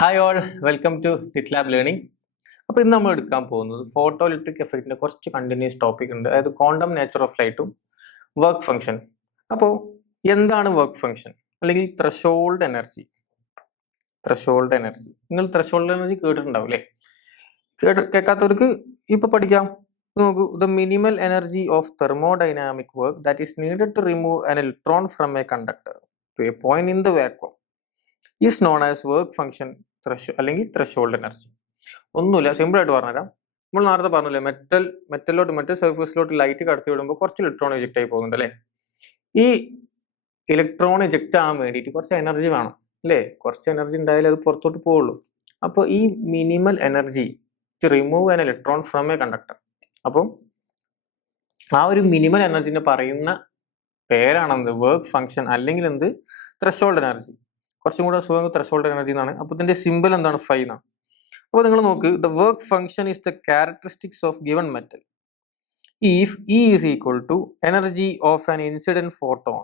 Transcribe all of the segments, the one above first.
Hi all, welcome to ടിറ്റ്ലാബ് learning. അപ്പോൾ ഇന്ന് നമ്മൾ എടുക്കാൻ പോകുന്നത് ഫോട്ടോ ഇലക്ട്രിക് എഫക്റ്റിന്റെ കുറച്ച് കണ്ടിന്യൂസ് ടോപ്പിക് ഉണ്ട്, അതായത് ക്വാണ്ടം നേച്ചർ ഓഫ് ലൈറ്റും വർക്ക് ഫംഗ്ഷൻ. അപ്പോൾ എന്താണ് വർക്ക് ഫംഗ്ഷൻ അല്ലെങ്കിൽ ത്രഷോൾഡ് എനർജി? നിങ്ങൾ ത്രഷോൾഡ് എനർജി കേട്ടിട്ടുണ്ടാവും അല്ലേ? കേൾക്കാത്തവർക്ക് ഇപ്പൊ പഠിക്കാം. നോക്കൂ, the minimal energy of thermodynamic work that is needed to remove an electron from a conductor to a point in the vacuum is known as work function അല്ലെങ്കിൽ threshold energy. ഒന്നുമില്ല, simple ആയിട്ട് പറഞ്ഞുതരാം. നമ്മൾ നേരത്തെ പറഞ്ഞില്ലേ, മെറ്റൽ സർഫേസിലോട്ട് ലൈറ്റ് കടത്തി വിടുമ്പോൾ കുറച്ച് ഇലക്ട്രോൺ ഇജക്റ്റ് ആയി പോകുന്നുണ്ട് അല്ലേ? ഈ ഇലക്ട്രോൺ ഇജക്റ്റ് ആകാൻ വേണ്ടിയിട്ട് കുറച്ച് എനർജി വേണം അല്ലേ? കുറച്ച് എനർജി ഉണ്ടായാലേ അത് പുറത്തോട്ട് പോവുള്ളൂ. അപ്പോൾ ഈ minimal energy to remove an electron from a conductor, അപ്പം ആ ഒരു മിനിമൽ എനർജിനെ പറയുന്ന പേരാണെന്ത്? വർക്ക് ഫംഗ്ഷൻ അല്ലെങ്കിൽ എന്ത്? Threshold energy. കുറച്ചും കൂടെ സുഖം ത്രഷോൾഡ് എനർജി എന്നാണ്. അപ്പോൾ ഇതിന്റെ സിമ്പിൾ എന്താണ്? ഫൈ എന്നാണ്. അപ്പോൾ നിങ്ങൾ നോക്ക്, the work function is the characteristics of given metal if E is equal to energy of an incident photon.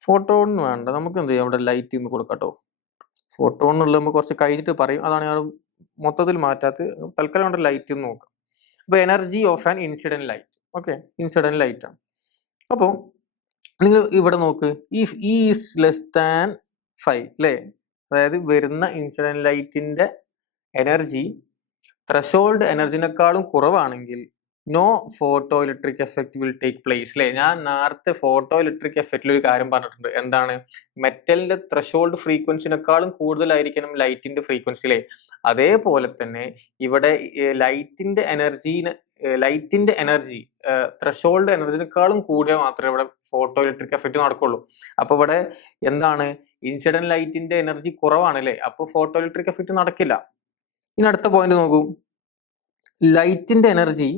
Photon വേണ്ട, നമുക്ക് എന്ത് ചെയ്യാം, ഇവിടെ ലൈറ്റ് ഒന്ന് കൊടുക്കാട്ടോ. ഫോട്ടോൺ എന്നുള്ളത് നമ്മൾ കുറച്ച് കഴിഞ്ഞിട്ട് പറയും, അതാണ് ഞാൻ മൊത്തത്തിൽ മാറ്റാത്ത. തൽക്കാലം കൊണ്ട് ലൈറ്റ് ഒന്ന് നോക്കാം. അപ്പോൾ energy of an incident light, okay, incident light ആണ്. അപ്പോൾ നിങ്ങൾ ഇവിടെ നോക്ക്, if E is less than 5 അല്ലേ? അതായത് വരുന്ന ഇൻസിഡന്റ് ലൈറ്റിന്റെ എനർജി ത്രഷോൾഡ് എനർജിനേക്കാളും കുറവാണെങ്കിൽ no photo electric effect will take place അല്ലേ? ഞാൻ നേരത്തെ ഫോട്ടോ ഇലക്ട്രിക് എഫക്റ്റിൽ ഒരു കാര്യം പറഞ്ഞിട്ടുണ്ട്. എന്താണ്? മെറ്റലിന്റെ ത്രഷോൾഡ് ഫ്രീക്വൻസിനേക്കാളും കൂടുതലായിരിക്കണം ലൈറ്റിന്റെ ഫ്രീക്വൻസി അല്ലേ? അതേപോലെ തന്നെ ഇവിടെ ലൈറ്റിന്റെ എനർജി ത്രഷോൾഡ് എനർജിനേക്കാളും കൂടിയാൽ മാത്രമേ ഇവിടെ ഫോട്ടോ ഇലക്ട്രിക് എഫക്റ്റ് നടക്കുള്ളൂ. അപ്പൊ ഇവിടെ എന്താണ്? ഇൻസിഡന്റ് ലൈറ്റിന്റെ എനർജി കുറവാണ് അല്ലേ? അപ്പൊ ഫോട്ടോ ഇലക്ട്രിക് എഫക്റ്റ് നടക്കില്ല. ഇനി അടുത്ത പോയിന്റ് നോക്കൂ, ലൈറ്റിന്റെ എനർജി,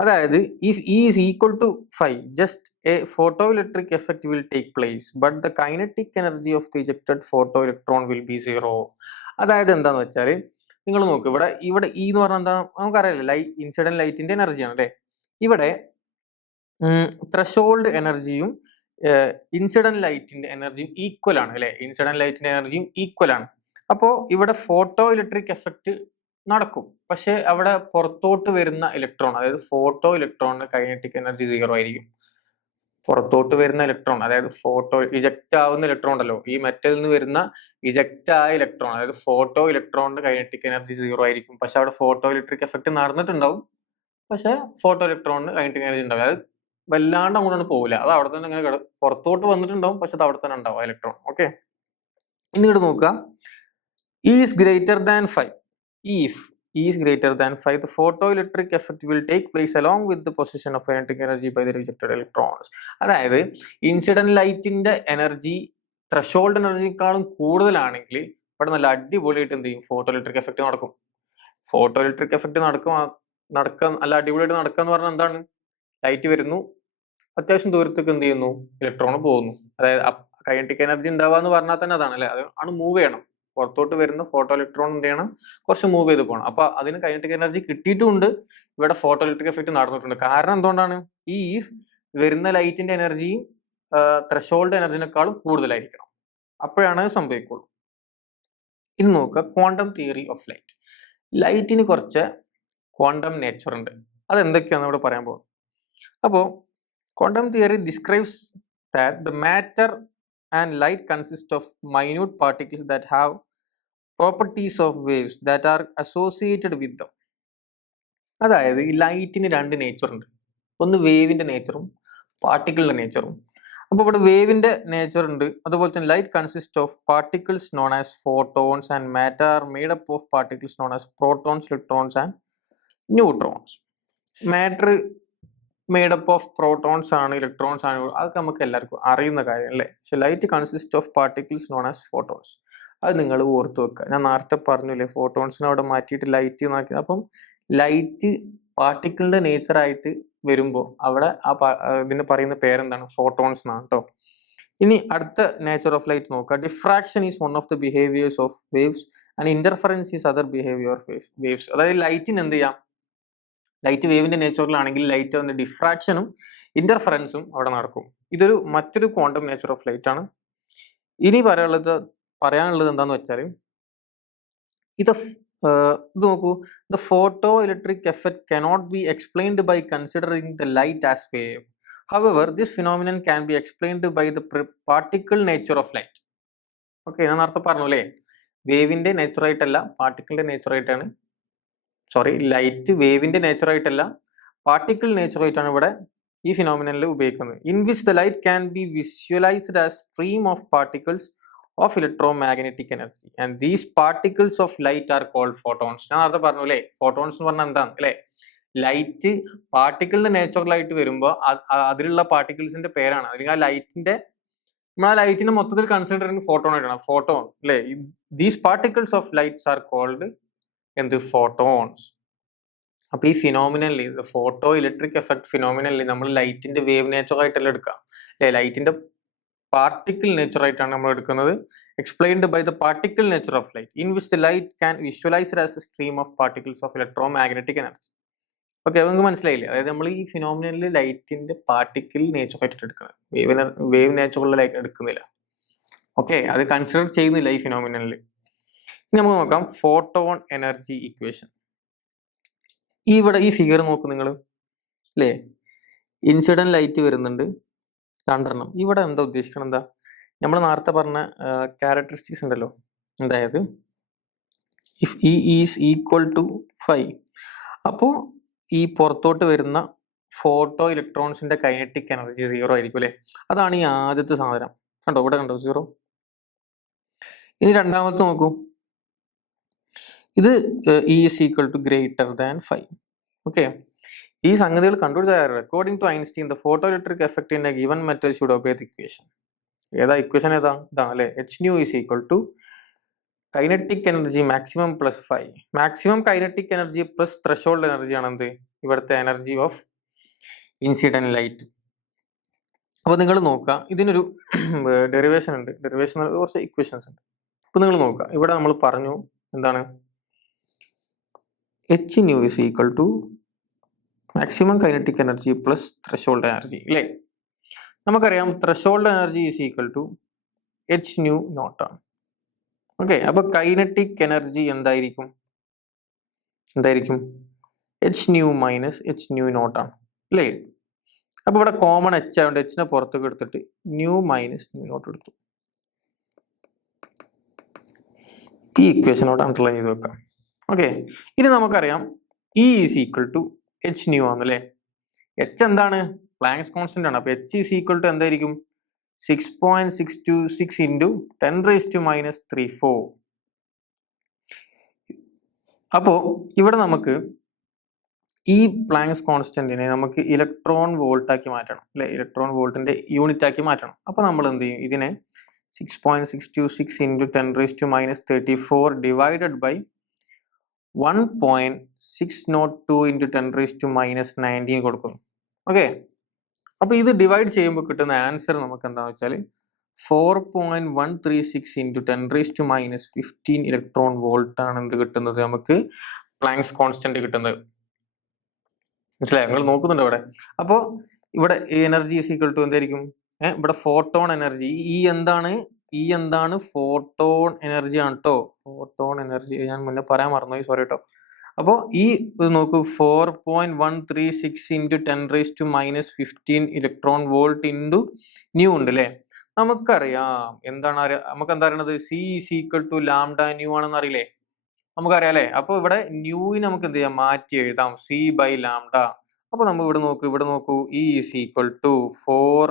അതായത് if E is equal to 5 just a photo electric effect will take place but the kinetic energy of the ejected photo electron will be 0. അതായത് എന്താന്ന് വെച്ചാൽ നിങ്ങൾ നോക്ക്, ഇവിടെ ഇ എന്ന് പറഞ്ഞാൽ എന്താ നമുക്കറിയാലോ, ഇൻസിഡന്റ് ലൈറ്റിന്റെ എനർജിയാണ് അല്ലേ? ഇവിടെ ത്രഷോൾഡ് എനർജിയും ഇൻസിഡന്റ് ലൈറ്റിന്റെ എനർജിയും ഈക്വൽ ആണ് അല്ലെ? ഇൻസിഡന്റ് ലൈറ്റിന്റെ എനർജിയും ഈക്വൽ ആണ്. അപ്പോൾ ഇവിടെ ഫോട്ടോ ഇലക്ട്രിക് എഫക്റ്റ് നടക്കും, പക്ഷെ അവിടെ പുറത്തോട്ട് വരുന്ന ഇലക്ട്രോൺ, അതായത് ഫോട്ടോ ഇലക്ട്രോണിന് കൈനറ്റിക് എനർജി 0 ആയിരിക്കും. പുറത്തോട്ട് വരുന്ന ഇലക്ട്രോൺ, അതായത് ഫോട്ടോ ഇജക്റ്റ് ആവുന്ന ഇലക്ട്രോൺ ഉണ്ടല്ലോ, ഈ മെറ്റലിൽ നിന്ന് വരുന്ന ഇജക്റ്റ് ആയ ഇലക്ട്രോൺ, അതായത് ഫോട്ടോ ഇലക്ട്രോണിന്റെ കൈനറ്റിക് എനർജി 0 ആയിരിക്കും. പക്ഷെ അവിടെ ഫോട്ടോ ഇലക്ട്രിക് എഫക്റ്റ് നടന്നിട്ടുണ്ടാവും, പക്ഷെ ഫോട്ടോ ഇലക്ട്രോണിന് കൈനറ്റിക് എനർജി ഉണ്ടാവും. അത് വല്ലാണ്ട് അങ്ങോട്ട് പോകില്ല, അത് അവിടെ തന്നെ ഇങ്ങനെ പുറത്തോട്ട് വന്നിട്ടുണ്ടാവും, പക്ഷെ അത് അവിടെ തന്നെ ഉണ്ടാവും ഇലക്ട്രോൺ. ഓക്കെ, ഇനി ഇവിടെ നോക്കുക, is greater than 5. If E is greater than 5, the photoelectric effect will take place along with the possession of kinetic energy by the rejected electrons. അതായത് ഇൻസിഡന്റ് ലൈറ്റിന്റെ എനർജി ത്രഷോൾഡ് എനർജിക്കാളും കൂടുതലാണെങ്കിൽ ഇവിടെ നല്ല അടിപൊളിയായിട്ട് എന്ത് ചെയ്യും? ഫോട്ടോ ഇലക്ട്രിക് എഫക്ട് നടക്കും. Photo electric effect നടക്കാൻ നല്ല അടിപൊളിയായിട്ട് നടക്കുക എന്ന് പറഞ്ഞാൽ എന്താണ്? ലൈറ്റ് വരുന്നു, അത്യാവശ്യം ദൂരത്തേക്ക് എന്ത് ചെയ്യുന്നു? ഇലക്ട്രോൺ പോകുന്നു. അതായത് കൈനറ്റിക് എനർജി ഉണ്ടാവുക എന്ന് പറഞ്ഞാൽ തന്നെ അതാണ് അല്ലെ? അത് ആണ് മൂവ് ചെയ്യണം. പുറത്തോട്ട് വരുന്ന ഫോട്ടോ ഇലക്ട്രോൺ എന്ത് ചെയ്യണം? കുറച്ച് മൂവ് ചെയ്ത് പോകണം. അപ്പൊ അതിന് കൈനറ്റിക് എനർജി കിട്ടിയിട്ടുണ്ട്, ഇവിടെ ഫോട്ടോ ഇലക്ട്രിക് എഫക്ട് നടന്നിട്ടുണ്ട്. കാരണം എന്തുകൊണ്ടാണ്? ഈ വരുന്ന ലൈറ്റിന്റെ എനർജിയും ത്രഷോൾഡ് എനർജിനേക്കാളും കൂടുതലായിരിക്കണം, അപ്പോഴാണ് അത് സംഭവിക്കുള്ളൂ. ഇനി നോക്കുക, ക്വാണ്ടം തിയറി ഓഫ് ലൈറ്റ്. ലൈറ്റിന് കുറച്ച് ക്വാണ്ടം നേച്ചർ ഉണ്ട്, അതെന്തൊക്കെയാണെന്ന് ഇവിടെ പറയാൻ പോകുന്നത്. അപ്പോൾ quantum theory describes that the matter and light consist of minute particles that have properties of waves that are associated with them. അതായത് ഈ ലൈറ്റിന് രണ്ട് നേച്ചർ ഉണ്ട്, ഒന്ന് വേവിന്റെ നേച്ചറും പാർട്ടിക്കിളിന്റെ നേച്ചറും. അപ്പോൾ ഇവിടെ വേവിന്റെ നേച്ചർ ഉണ്ട്, അതുപോലെ തന്നെ light consist of particles known as photons and matter are made up of particles known as protons, electrons and neutrons. Matter made up of protons ആണ്, ഇലക്ട്രോൺസ് ആണ്, അതൊക്കെ നമുക്ക് എല്ലാവർക്കും അറിയുന്ന കാര്യം അല്ലേ? പക്ഷെ light consist of particles known as photons. അത് നിങ്ങൾ ഓർത്ത് വെക്കുക. ഞാൻ നേരത്തെ പറഞ്ഞില്ലേ, ഫോട്ടോൺസിനെ അവിടെ മാറ്റിയിട്ട് ലൈറ്റ് നോക്കി. അപ്പം ലൈറ്റ് പാർട്ടിക്കിളിന്റെ നേച്ചർ ആയിട്ട് വരുമ്പോൾ അവിടെ ഇതിന് പറയുന്ന പേരെന്താണ്? ഫോട്ടോൺസ് എന്നാണ് കേട്ടോ. ഇനി അടുത്ത നേച്ചർ ഓഫ് ലൈറ്റ് നോക്കുക. Diffraction is one of the behaviours of waves and interference is other behaviour of waves. അതായത് ലൈറ്റിന് എന്ത് ചെയ്യാം? ലൈറ്റ് വേവിന്റെ നേച്ചറിലാണെങ്കിൽ ലൈറ്റ് അതിന്റെ ഡിഫ്രാക്ഷനും ഇന്റർഫറൻസും അവിടെ നടക്കും. ഇതൊരു മറ്റൊരു ക്വാണ്ടം നേച്ചർ ഓഫ് ലൈറ്റ് ആണ്. ഇനി പറയാനുള്ളത് എന്താന്ന് വെച്ചാൽ ഇത് നോക്കൂ, the photoelectric effect cannot be explained by considering the light as wave. However, this phenomenon can be explained by the particle nature of light. Okay, ഞാൻ നേരത്തെ പറഞ്ഞു അല്ലേ, വേവിന്റെ നേച്ചർ ആയിട്ടല്ല പാർട്ടിക്കിളിന്റെ നേച്ചർ ആയിട്ടാണ്, സോറി ലൈറ്റ് വേവിന്റെ നേച്ചർ ആയിട്ടല്ല പാർട്ടിക്കിൾ നേച്ചർ ആയിട്ടാണ് ഇവിടെ ഈ ഫിനോമിനലിൽ ഉപയോഗിക്കുന്നത്. In which the light can be visualised as stream of particles of electromagnetic energy and these particles of light are called photons. ഞാൻ നേരത്തെ പറഞ്ഞു അല്ലേ, ഫോട്ടോൺസ് എന്ന് പറഞ്ഞാൽ എന്താണ് അല്ലേ, ലൈറ്റ് പാർട്ടിക്കിളിന്റെ നേച്ചുറലായിട്ട് വരുമ്പോൾ അതിലുള്ള പാർട്ടിക്കിൾസിന്റെ പേരാണ്, അല്ലെങ്കിൽ ആ ലൈറ്റിന്റെ നമ്മൾ ആ ലൈറ്റിനെ മൊത്തത്തിൽ കൺസിഡർ ചെയ്യുന്നത് ഫോട്ടോൺ ആയിട്ടാണ്, ഫോട്ടോൺ അല്ലേ. These particles of lights are called എന്ത്, ഫോട്ടോൺസ്. അപ്പൊ ഈ ഫിനോമിനലി ഫോട്ടോ ഇലക്ട്രിക് എഫക്ട് ഫിനോമിനലി നമ്മൾ ലൈറ്റിന്റെ വേവ് നേച്ചർ ആയിട്ടല്ല എടുക്കുക അല്ലെ, ലൈറ്റിന്റെ പാർട്ടിക്കിൾ നേച്ചർ ആയിട്ടാണ് നമ്മൾ എടുക്കുന്നത്. Explained by the particle nature of light in which the light can visualised as a stream of particles of electromagnetic energy. Okay, നിങ്ങൾക്ക് മനസ്സിലായില്ലേ? അതായത് നമ്മൾ ഈ ഫിനോമിനലിൽ ലൈറ്റിന്റെ പാർട്ടിക്കിൾ നേച്ചർ ആയിട്ട് എടുക്കുന്നത്, വേവ് നേച്ചറുള്ള ലൈറ്റ് എടുക്കുന്നില്ല. ഓക്കെ, അത് കൺസിഡർ ചെയ്യുന്നില്ല ഈ ഫിനോമിനലിൽ. ഇനി നമുക്ക് നോക്കാം ഫോട്ടോൺ എനർജി ഇക്വേഷൻ. ഇവിടെ ഈ ഫിഗർ നോക്കും നിങ്ങൾ അല്ലേ, ഇൻസിഡന്റ് ലൈറ്റ് വരുന്നുണ്ട് രണ്ടെണ്ണം. ഇവിടെ എന്താ ഉദ്ദേശിക്കണം, എന്താ നമ്മൾ നേരത്തെ പറഞ്ഞ ക്യാരക്ടറിസ്റ്റിക്സ് ഉണ്ടല്ലോ, അതായത് if E is equal to 5, അപ്പോൾ ഈ പുറത്തോട്ട് വരുന്ന ഫോട്ടോ ഇലക്ട്രോൺസിന്റെ കൈനറ്റിക് എനർജി 0 ആയിരിക്കും അല്ലെ. അതാണ് ഈ ആദ്യത്തെ സാധനം, കണ്ടോ ഇവിടെ കണ്ടോ 0. ഇനി രണ്ടാമത്തെ നോക്കൂ, ഇത് E is equal to greater than 5. Okay, ഈ സംഗതികൾ കണ്ടുപിടിച്ചാൽ according to Einstein the photo electric effect in a given metal should obey the equation. ഏതാ ഇക്വേഷൻ, ഏതാ ഇതാണ് അല്ലെ, H nu is equal to kinetic energy maximum plus 5. Maximum kinetic energy plus threshold energy ആണ് എന്ത്, ഇവിടുത്തെ energy of incident light. അപ്പോൾ നിങ്ങൾ നോക്കുക, ഇതിനൊരു ഡെറിവേഷൻ ഉണ്ട്, ഡെറിവേഷൻ കുറച്ച് ഇക്വേഷൻസ് ഉണ്ട്. അപ്പോൾ നിങ്ങൾ നോക്കുക, ഇവിടെ നമ്മൾ പറഞ്ഞു എന്താണ്, H nu is equal to maximum kinetic energy plus threshold energy അല്ലേ. നമുക്കറിയാം threshold energy is equal to H nu naught ആണ്. ഓക്കെ, അപ്പൊ കൈനറ്റിക് എനർജി എന്തായിരിക്കും, H nu minus H nu naught ആണ് അല്ലേ. അപ്പൊ ഇവിടെ കോമൺ എച്ച് ആയതുകൊണ്ട് എച്ചിനെ പുറത്തേക്ക് എടുത്തിട്ട് ന്യൂ മൈനസ് ന്യൂ നോട്ട് എടുത്തു. ഈ ഇക്വേഷനോട് അണ്ടർലൈൻ ചെയ്ത് വെക്കാം. ഓക്കെ, ഇനി നമുക്കറിയാം E is equal to H nu ആണല്ലേ. എച്ച് എന്താണ്, പ്ലാങ്ക്സ് കോൺസ്റ്റന്റ് ആണ്. അപ്പൊ എച്ച് ഈസ് ഈക്വൽ ടു എന്തായിരിക്കും, 6.626 ഇൻറ്റു 10⁻⁻³ അപ്പോ ഇവിടെ നമുക്ക് ഈ പ്ലാങ്ക്സ് കോൺസ്റ്റന്റിനെ നമുക്ക് ഇലക്ട്രോൺ വോൾട്ട് ആക്കി മാറ്റണം അല്ലെ, ഇലക്ട്രോൺ വോൾട്ടിന്റെ യൂണിറ്റ് ആക്കി മാറ്റണം. അപ്പൊ നമ്മൾ എന്ത് ചെയ്യും, ഇതിനെ 6.626 ഇൻറ്റു 10⁻34 ഡിവൈഡഡ് ബൈ 1.602 ഇൻറ്റു 10⁻⁻19 കൊടുക്കുന്നു. ഓക്കെ, അപ്പൊ ഇത് ഡിവൈഡ് ചെയ്യുമ്പോൾ കിട്ടുന്ന ആൻസർ നമുക്ക് എന്താണെന്ന് വെച്ചാൽ 4.136 ഇൻറ്റു 10⁻15 ഇലക്ട്രോൺ വോൾട്ട് ആണ് എന്ത് കിട്ടുന്നത്, നമുക്ക് പ്ലാങ്ക്സ് കോൺസ്റ്റന്റ് കിട്ടുന്നത്. മനസ്സിലായോ, നിങ്ങൾ നോക്കുന്നുണ്ട് ഇവിടെ. അപ്പോൾ ഇവിടെ എനർജി ഈസ് ഈക്വൽ ടു എന്തായിരിക്കും, ഇവിടെ ഫോട്ടോൺ എനർജി, ഈ എന്താണ് ഫോട്ടോൺ എനർജി ആണ് കേട്ടോ, ഫോട്ടോൺ എനർജി ഞാൻ മുന്നേ പറയാൻ മറന്നുപോയി, സോറി കേട്ടോ. അപ്പോൾ ഈ ഇത് നോക്കൂ, 4.136 into 10⁻15 electron volt into nu ഉണ്ട് അല്ലേ. നമുക്കറിയാം എന്താണ്, നമുക്ക് എന്താ അറിയണത്, C is equal to lambda nu ആണെന്ന് അറിയില്ലേ, നമുക്കറിയാം അല്ലേ. അപ്പൊ ഇവിടെ ന്യൂവിന് നമുക്ക് എന്ത് ചെയ്യാം, മാറ്റി എഴുതാം, സി ബൈ ലാംഡ. അപ്പൊ നമ്മൾ ഇവിടെ നോക്കൂ, ഇ ഈസ് ഈക്വൽ ടു 4.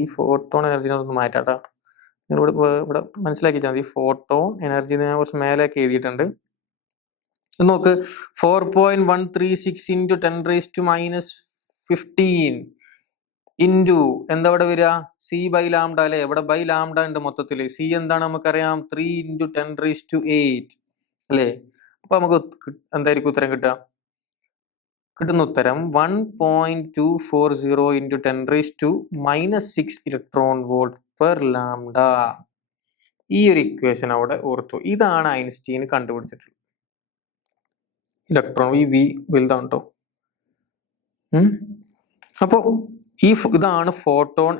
ഈ ഫോട്ടോൺ എനർജിനെ ഒന്ന് മാറ്റാട്ടാ, ഇവിടെ മനസ്സിലാക്കി വെച്ചാൽ മതി. ഫോട്ടോൺ എനർജി ഞാൻ കുറച്ച് മേലേക്ക് എഴുതിയിട്ടുണ്ട്. നോക്ക്, 4.136 ഇൻറ്റു 10⁻15 ഇൻറ്റു എന്താ ഇവിടെ വരിക, സി ബൈ ലാംഡ അല്ലെ. ഇവിടെ ബൈ ലാംഡ ഉണ്ട് മൊത്തത്തിൽ. സി എന്താണ് നമുക്കറിയാം, 3 ഇൻറ്റു 10⁸8 അല്ലേ. അപ്പൊ നമുക്ക് എന്തായിരിക്കും ഉത്തരം കിട്ടുന്ന ഉത്തരം 1.240 into 10⁻⁻6 electron volt per lambda. ഈ ഒരു ഇക്വേഷൻ അവിടെ ഓർത്തു. ഇതാണ് ഐൻസ്റ്റീൻ കണ്ടുപിടിച്ചിട്ടുള്ളത്. ഇലക്ട്രോൺ ഈ വി വലുതാണ് കേട്ടോ. അപ്പോ ഇതാണ് ഫോട്ടോൺ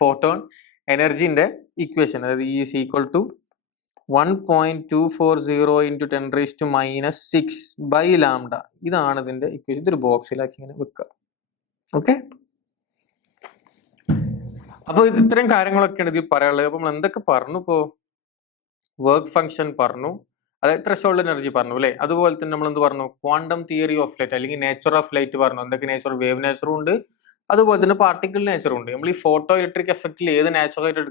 ഫോട്ടോൺ എനർജിന്റെ ഇക്വേഷൻ. അതായത് E is equal to 1.240 into 10⁻⁻6 by lambda. ഇതാണ് ഇതിന്റെ ഇക്വേഷൻ. ഇതൊരു ബോക്സിലാക്കി ഇങ്ങനെ വെക്കുക. ഓക്കെ, അപ്പൊ ഇത്രയും കാര്യങ്ങളൊക്കെയാണ് ഇതിൽ പറയാനുള്ളത്. അപ്പൊ നമ്മൾ എന്തൊക്കെ പറഞ്ഞു? ഇപ്പോ വർക്ക് ഫംഗ്ഷൻ പറഞ്ഞു, അതായത് ത്രെഷോൾഡ് എനർജി പറഞ്ഞു അല്ലെ. അതുപോലെ തന്നെ നമ്മൾ എന്ത് പറഞ്ഞു? ക്വാണ്ടം തിയറി ഓഫ് ലൈറ്റ് അല്ലെങ്കിൽ നേച്ചർ ഓഫ് ലൈറ്റ് പറഞ്ഞു. എന്തൊക്കെ നേച്ചർ? വേവ് നേച്ചറും ഉണ്ട്, അതുപോലെ തന്നെ പാർട്ടിക്കിൾ നേച്ചറും ഉണ്ട്. നമ്മൾ ഈ ഫോട്ടോ ഇലക്ട്രിക് എഫക്റ്റിൽ ഏത് നാച്ചുറായിട്ട്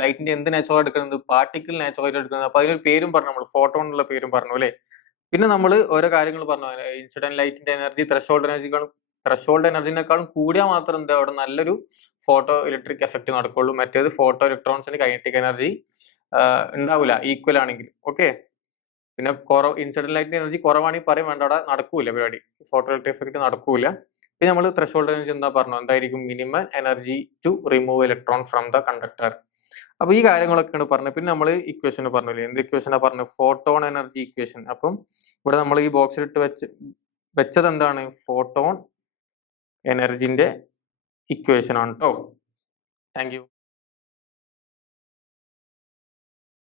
ലൈറ്റിന്റെ എന്ത് നാച്ചുറായിട്ട് എടുക്കുന്നത്? പാർട്ടിക്കിൾ നാച്ചുറായിട്ട് എടുക്കുന്നത്. അപ്പൊ അതിനൊരു പേരും പറഞ്ഞു, നമ്മൾ ഫോട്ടോൺ എന്നുള്ള പേരും പറഞ്ഞു അല്ലെ. പിന്നെ നമ്മൾ ഓരോ കാര്യങ്ങൾ പറഞ്ഞു. ഇൻസിഡന്റ് ലൈറ്റിന്റെ എനർജി ത്രെഷോൾഡ് എനർജിനേക്കാളും കൂടിയാൽ മാത്രം എന്താ അവിടെ നല്ലൊരു ഫോട്ടോ ഇലക്ട്രിക് എഫക്ട് നടക്കുള്ളൂ. മറ്റേത് ഫോട്ടോ ഇലക്ട്രോൺസിന് കൈനറ്റിക് എനർജി ഉണ്ടാവില്ല ഈക്വൽ ആണെങ്കിൽ. ഓക്കെ, പിന്നെ ഇൻസിഡന്റ് ലൈറ്റിന്റെ എനർജി കുറവാണെങ്കിൽ പറയും വേണ്ട, അവിടെ നടക്കൂല പരിപാടി, ഫോട്ടോ ഇലക്ട്രിക് എഫക്ട് നടക്കൂല. പിന്നെ നമ്മൾ ത്രെഷോൾഡ് എനർജി എന്താ പറഞ്ഞു? എന്തായിരിക്കും? Minimum energy to remove electron from the conductor. അപ്പൊ ഈ കാര്യങ്ങളൊക്കെയാണ് പറഞ്ഞത്. പിന്നെ നമ്മൾ ഇക്വേഷൻ പറഞ്ഞില്ലേ, എന്ത് ഇക്വേഷനാ പറഞ്ഞത്? Photon energy equation. അപ്പം ഇവിടെ നമ്മൾ ഈ ബോക്സിലിട്ട് വെച്ചത് എന്താണ്? ഫോട്ടോൺ എനർജിന്റെ ഇക്വേഷൻ ആണ് കേട്ടോ. Thank you.